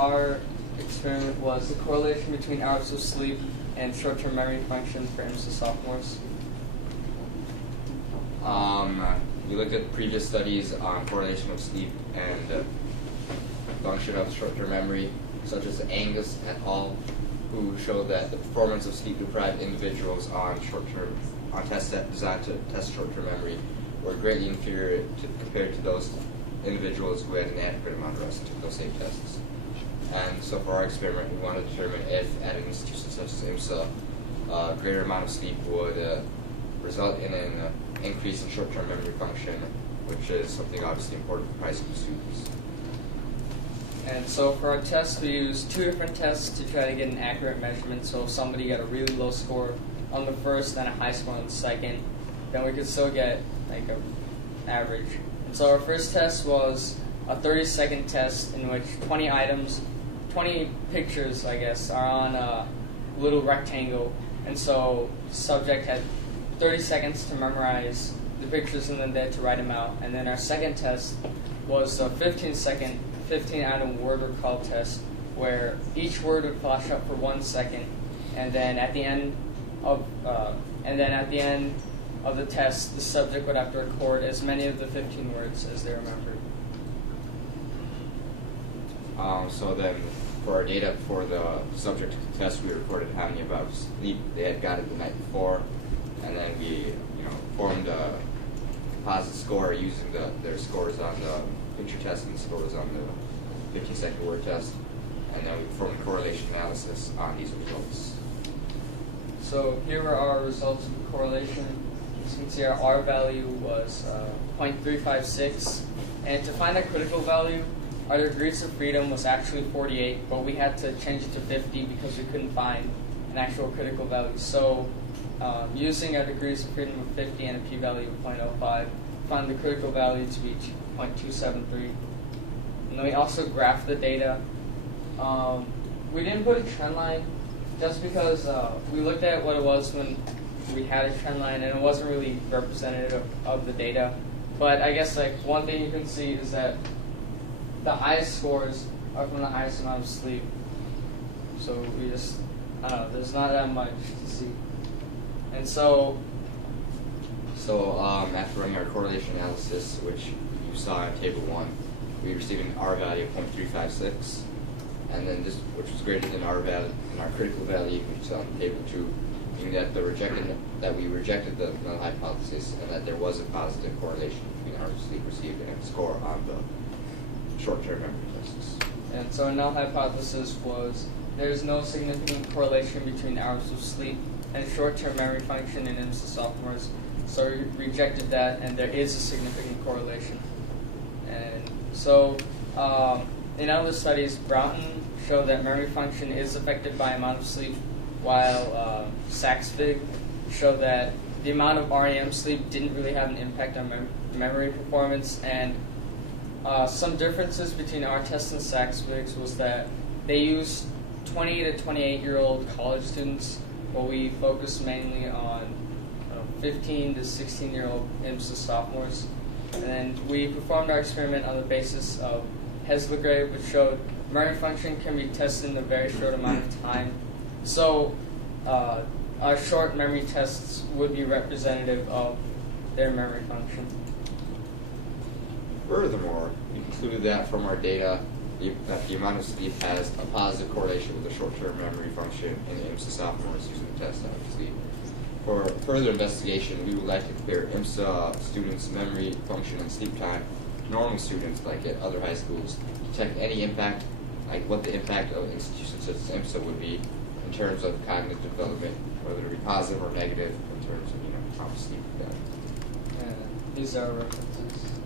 our experiment was the correlation between hours of sleep and short-term memory function for IMSA sophomores. We looked at previous studies on correlation of sleep and function of short-term memory, such as Angus et al., who showed that the performance of sleep-deprived individuals on tests designed to test short-term memory were greatly inferior compared to those individuals who had an adequate amount of rest and took those same tests. And so for our experiment, we want to determine if at an institution such as IMSA, a greater amount of sleep would result in an increase in short-term memory function, which is something obviously important for high school students. And so for our test, we used two different tests to try to get an accurate measurement. So if somebody got a really low score on the first and a high score on the second, then we could still get like an average. And so our first test was a 30-second test in which 20 pictures, I guess, are on a little rectangle. And so the subject had 30 seconds to memorize the pictures and then to write them out. And then our second test was a 15-item word recall test where each word would flash up for 1 second, and then at the end of the test, the subject would have to record as many of the 15 words as they remembered. So then, for our data for the subject test, we recorded how many about sleep they had gotten the night before, and then we, formed a composite score using their scores on the picture test and scores on the 15-second word test, and then we performed a correlation analysis on these results. So here are our results of the correlation. As you can see, our R value was 0.356, and to find a critical value, our degrees of freedom was actually 48, but we had to change it to 50 because we couldn't find an actual critical value. So using our degrees of freedom of 50 and a p-value of 0.05, found the critical value to be 0.273. And then we also graphed the data. We didn't put a trend line just because we looked at what it was when we had a trend line, and it wasn't really representative of the data. But I guess one thing you can see is that the highest scores are from the highest amount of sleep. So we just, there's not that much to see. And so after running our correlation analysis, which you saw in Table 1, we received an R value of 0.356, and then this, which was greater than our critical value, which you saw in Table 2, meaning that we rejected the null hypothesis, and that there was a positive correlation between hours of sleep received and score on the short-term memory tests. And so our null hypothesis was there's no significant correlation between hours of sleep and short-term memory function in IMSA sophomores. So we rejected that, and there is a significant correlation. And so in other studies, Broughton showed that memory function is affected by amount of sleep, while Saxfig showed that the amount of REM sleep didn't really have an impact on memory performance. And some differences between our test and Saxfig's was that they used 20 to 28-year-old college students, while we focused mainly on 15 to 16-year-old IMSA sophomores. And then we performed our experiment on the basis of Heslegrave, which showed memory function can be tested in a very short amount of time. So our short memory tests would be representative of their memory function. Furthermore, we concluded that from our data that the amount of sleep has a positive correlation with the short-term memory function in the IMSA sophomores using the test on sleep. For further investigation, we would like to compare IMSA students' memory function and sleep time to normal students like at other high schools, detect any impact, like what the impact of institutions such as IMSA would be in terms of cognitive development, whether it be positive or negative in terms of how sleep. These are references.